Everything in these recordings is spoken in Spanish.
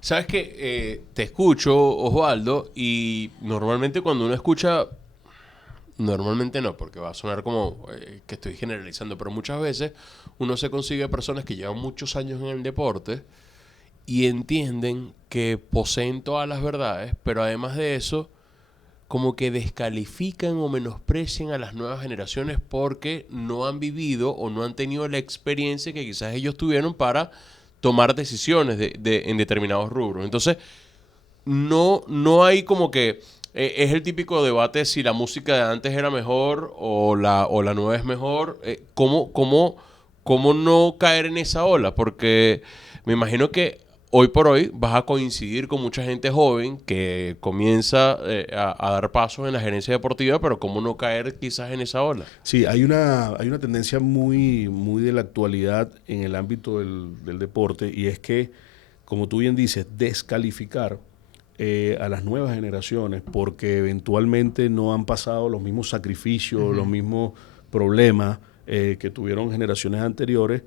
Sabes que te escucho, Osvaldo, y normalmente cuando uno escucha, normalmente no, porque va a sonar como que estoy generalizando, pero muchas veces uno se consigue personas que llevan muchos años en el deporte y entienden que poseen todas las verdades, pero además de eso, como que descalifican o menosprecian a las nuevas generaciones porque no han vivido o no han tenido la experiencia que quizás ellos tuvieron para tomar decisiones en determinados rubros. Entonces, no hay como que es el típico debate si la música de antes era mejor o la nueva es mejor. ¿Cómo no caer en esa ola? Porque me imagino que hoy por hoy vas a coincidir con mucha gente joven que comienza a dar pasos en la gerencia deportiva, pero ¿cómo no caer quizás en esa ola? Sí, hay una tendencia muy de la actualidad en el ámbito del deporte y es que, como tú bien dices, descalificar a las nuevas generaciones porque eventualmente no han pasado los mismos sacrificios, los mismos problemas que tuvieron generaciones anteriores,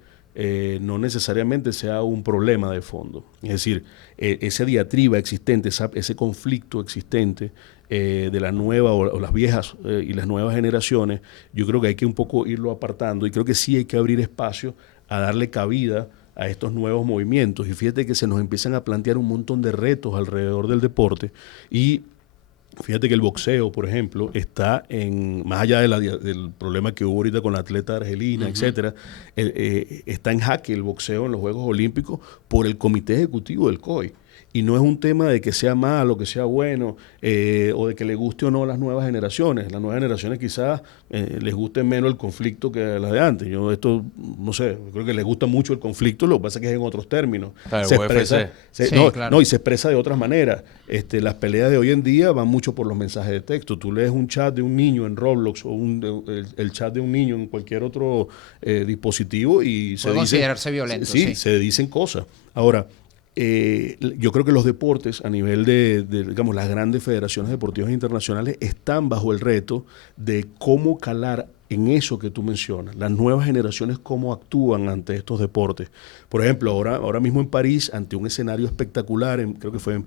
no necesariamente sea un problema de fondo. Es decir, esa diatriba existente, ese conflicto existente de la nueva o las viejas y las nuevas generaciones, yo creo que hay que un poco irlo apartando y creo que sí hay que abrir espacio a darle cabida a estos nuevos movimientos. Y fíjate que se nos empiezan a plantear un montón de retos alrededor del deporte y fíjate que el boxeo, por ejemplo, está más allá del problema que hubo ahorita con la atleta argelina, Ujú. etcétera, está en jaque el boxeo en los Juegos Olímpicos por el comité ejecutivo del COI. Y no es un tema de que sea malo, que sea bueno, o de que le guste o no a las nuevas generaciones. Las nuevas generaciones quizás les guste menos el conflicto que a las de antes. Yo esto, no sé, creo que les gusta mucho el conflicto, lo que pasa es que es en otros términos. Claro, Se expresa, UFC. Sí, no, claro. y se expresa de otras maneras. Las peleas de hoy en día van mucho por los mensajes de texto. Tú lees un chat de un niño en Roblox o el chat de un niño en cualquier otro dispositivo y Puede considerarse violento, sí, sí. se dicen cosas. Ahora, yo creo que los deportes a nivel digamos, las grandes federaciones deportivas internacionales están bajo el reto de cómo calar en eso que tú mencionas, las nuevas generaciones cómo actúan ante estos deportes. Por ejemplo, ahora mismo en París, ante un escenario espectacular, creo que fue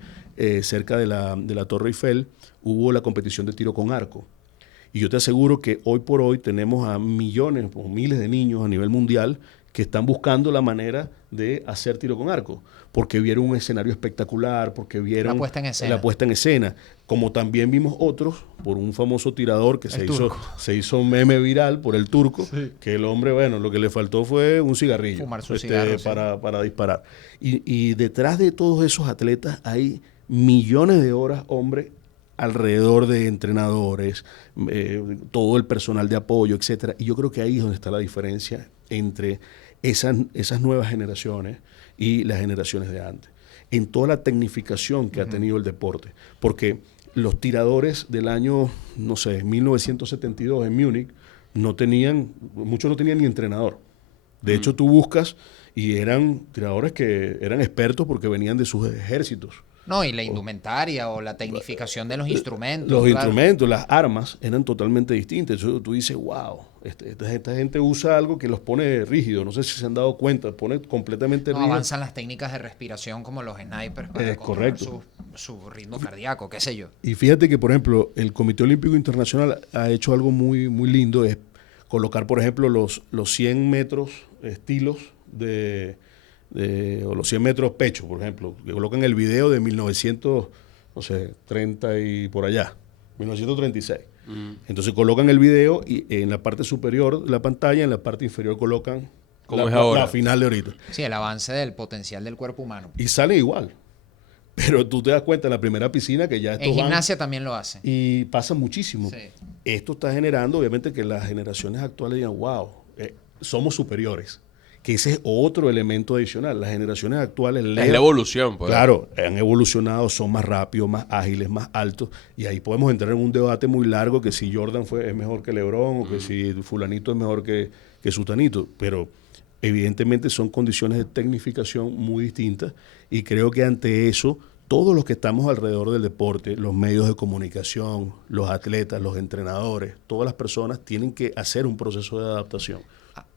cerca de la Torre Eiffel, hubo la competición de tiro con arco. Y yo te aseguro que hoy por hoy tenemos a millones o miles de niños a nivel mundial que están buscando la manera de hacer tiro con arco, porque vieron un escenario espectacular, porque La vieron puesta en la escena. puesta en escena, como también vimos otros por un famoso tirador que El se hizo, turco. se hizo meme viral por el turco, que el hombre, bueno, lo que le faltó fue un cigarrillo Fumarse un cigarro, sí. para disparar. Y detrás de todos esos atletas hay millones de horas, hombre, alrededor de entrenadores, todo el personal de apoyo, etcétera. Y yo creo que ahí es donde está la diferencia entre esas nuevas generaciones y las generaciones de antes. En toda la tecnificación que ha tenido el deporte. Porque los tiradores del año, no sé, 1972 en Múnich, muchos no tenían ni entrenador. De Mm. hecho, tú buscas y eran tiradores que eran expertos porque venían de sus ejércitos. No, y la indumentaria o la tecnificación de los instrumentos, Los claro. instrumentos, las armas eran totalmente distintas. Entonces tú dices, wow, esta gente usa algo que los pone rígidos. No sé si se han dado cuenta, pone completamente No rígidos. avanzan las técnicas de respiración como los snipers para Es controlar correcto. su ritmo cardíaco, qué sé yo. Y fíjate que, por ejemplo, el Comité Olímpico Internacional ha hecho algo muy lindo, es colocar, por ejemplo, los 100 metros estilos o los 100 metros pecho, por ejemplo, que colocan el video de 1900, no sé, 30 y por allá, 1936. Mm. Entonces colocan el video y en la parte superior de la pantalla, en la parte inferior colocan ¿Cómo es la ahora? final de ahorita. Sí, el avance del potencial del cuerpo humano. Y salen igual. Pero tú te das cuenta en la primera piscina que ya En estos van gimnasia también lo hace. y pasa muchísimo. Sí. Esto está generando, obviamente, que las generaciones actuales digan, wow, somos superiores. Que ese es otro elemento adicional. Las generaciones actuales Es la evolución, pues. claro, han evolucionado, son más rápidos, más ágiles, más altos. Y ahí podemos entrar en un debate muy largo que si Jordan es mejor que LeBron o que si fulanito es mejor que sutanito. Pero evidentemente son condiciones de tecnificación muy distintas y creo que ante eso todos los que estamos alrededor del deporte, los medios de comunicación, los atletas, los entrenadores, todas las personas tienen que hacer un proceso de adaptación.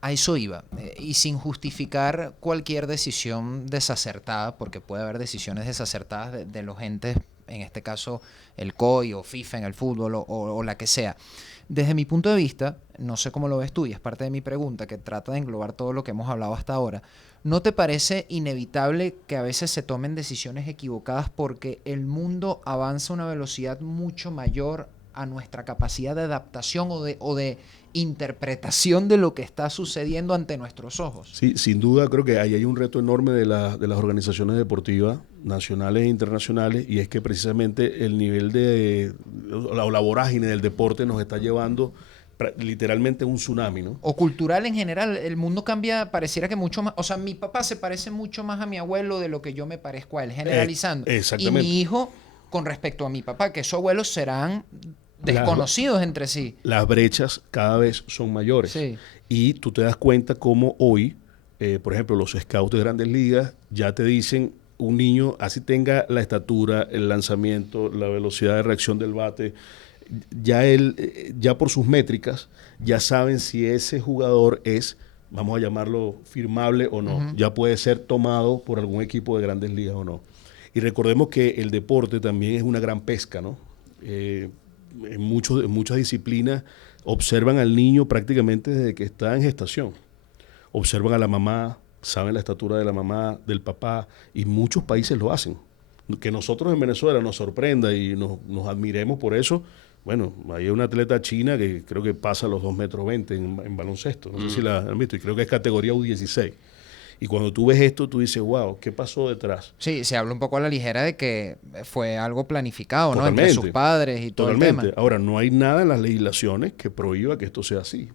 A eso iba. Y sin justificar cualquier decisión desacertada, porque puede haber decisiones desacertadas de los entes, en este caso el COI o FIFA en el fútbol o la que sea. Desde mi punto de vista, no sé cómo lo ves tú, y es parte de mi pregunta que trata de englobar todo lo que hemos hablado hasta ahora, ¿no te parece inevitable que a veces se tomen decisiones equivocadas porque el mundo avanza a una velocidad mucho mayor a nuestra capacidad de adaptación o de interpretación de lo que está sucediendo ante nuestros ojos? Sí, sin duda creo que ahí hay un reto enorme de las organizaciones deportivas nacionales e internacionales, y es que precisamente el nivel de la vorágine del deporte nos está llevando literalmente a un tsunami, ¿no? O cultural en general, el mundo cambia, pareciera que mucho más, o sea, mi papá se parece mucho más a mi abuelo de lo que yo me parezco a él, generalizando. Exactamente. Y mi hijo, con respecto a mi papá, que sus abuelos serán desconocidos entre sí. Las brechas cada vez son mayores. Sí. Y tú te das cuenta cómo hoy, por ejemplo, los scouts de Grandes Ligas ya te dicen, un niño, así tenga la estatura, el lanzamiento, la velocidad de reacción del bate, ya por sus métricas, ya saben si ese jugador es, vamos a llamarlo, firmable o no. Uh-huh. Ya puede ser tomado por algún equipo de Grandes Ligas o no. Y recordemos que el deporte también es una gran pesca, ¿no? En muchas disciplinas observan al niño prácticamente desde que está en gestación. Observan a la mamá, saben la estatura de la mamá, del papá, y muchos países lo hacen. Que nosotros en Venezuela nos sorprenda y nos admiremos por eso. Bueno, hay una atleta china que creo que pasa los 2,20 m en baloncesto. No sé si la han visto, y creo que es categoría U16. Y cuando tú ves esto, tú dices, wow, ¿qué pasó detrás? Sí, se habla un poco a la ligera de que fue algo planificado, ¿no? Totalmente. Entre sus padres y todo Totalmente. el tema. Ahora, no hay nada en las legislaciones que prohíba que esto sea así.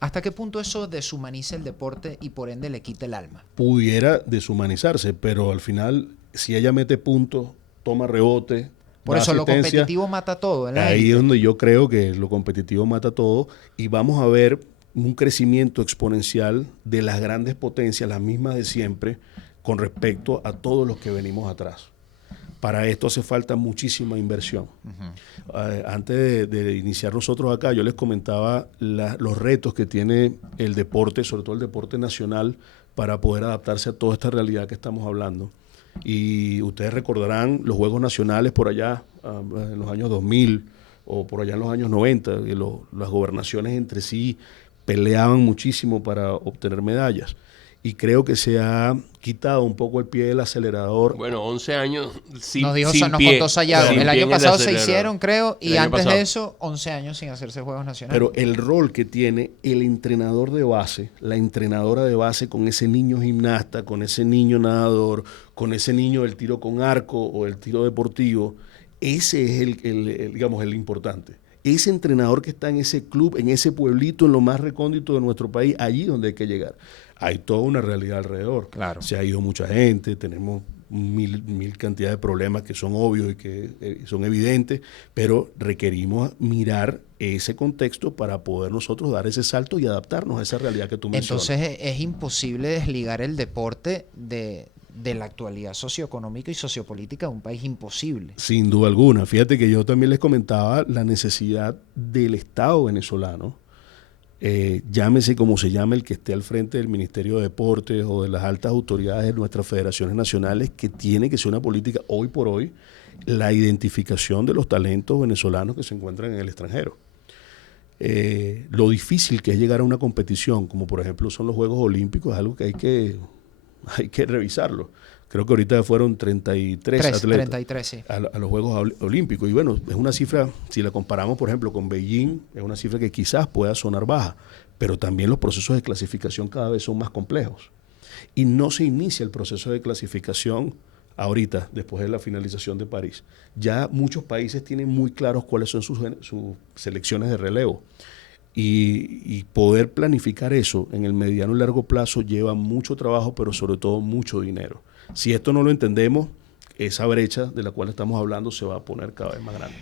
¿Hasta qué punto eso deshumaniza el deporte y por ende le quita el alma? Pudiera deshumanizarse, pero al final, si ella mete puntos, toma rebote, Por da eso lo asistencia, competitivo mata todo en la ahí élite. es donde yo creo que lo competitivo mata todo, y vamos a ver un crecimiento exponencial de las grandes potencias, las mismas de siempre, con respecto a todos los que venimos atrás. Para esto hace falta muchísima inversión. Uh-huh. Antes de iniciar nosotros acá, yo les comentaba los retos que tiene el deporte, sobre todo el deporte nacional, para poder adaptarse a toda esta realidad que estamos hablando. Y ustedes recordarán los Juegos Nacionales por allá, en los años 2000 o por allá en los años 90, que las gobernaciones entre sí peleaban muchísimo para obtener medallas. Y creo que se ha quitado un poco el pie del acelerador. Bueno, 11 años sin, Nos dijo, sin nos pie. contó Sayago. Sin El pie año en pasado se acelerador. hicieron, creo, y El año antes pasado. de eso, 11 años sin hacerse Juegos Nacionales. Pero el rol que tiene el entrenador de base, la entrenadora de base con ese niño gimnasta, con ese niño nadador, con ese niño del tiro con arco o el tiro deportivo, ese es digamos, el importante. Ese entrenador que está en ese club, en ese pueblito, en lo más recóndito de nuestro país, allí donde hay que llegar. Hay toda una realidad alrededor. Claro. Se ha ido mucha gente, tenemos mil cantidad de problemas que son obvios y que son evidentes, pero requerimos mirar ese contexto para poder nosotros dar ese salto y adaptarnos a esa realidad que tú mencionas. Entonces es imposible desligar el deporte de la actualidad socioeconómica y sociopolítica de un país. Imposible. Sin duda alguna. Fíjate que yo también les comentaba la necesidad del Estado venezolano, llámese como se llame el que esté al frente del Ministerio de Deportes o de las altas autoridades de nuestras federaciones nacionales, que tiene que ser una política hoy por hoy, la identificación de los talentos venezolanos que se encuentran en el extranjero. Lo difícil que es llegar a una competición, como por ejemplo son los Juegos Olímpicos, es algo que hay que revisarlo. Creo que ahorita fueron 33 atletas 33, sí. a los Juegos Olímpicos. Y bueno, es una cifra, si la comparamos, por ejemplo, con Beijing, es una cifra que quizás pueda sonar baja, pero también los procesos de clasificación cada vez son más complejos. Y no se inicia el proceso de clasificación ahorita, después de la finalización de París. Ya muchos países tienen muy claros cuáles son sus selecciones de relevo. Y poder planificar eso en el mediano y largo plazo lleva mucho trabajo, pero sobre todo mucho dinero. Si esto no lo entendemos, esa brecha de la cual estamos hablando se va a poner cada vez más grande.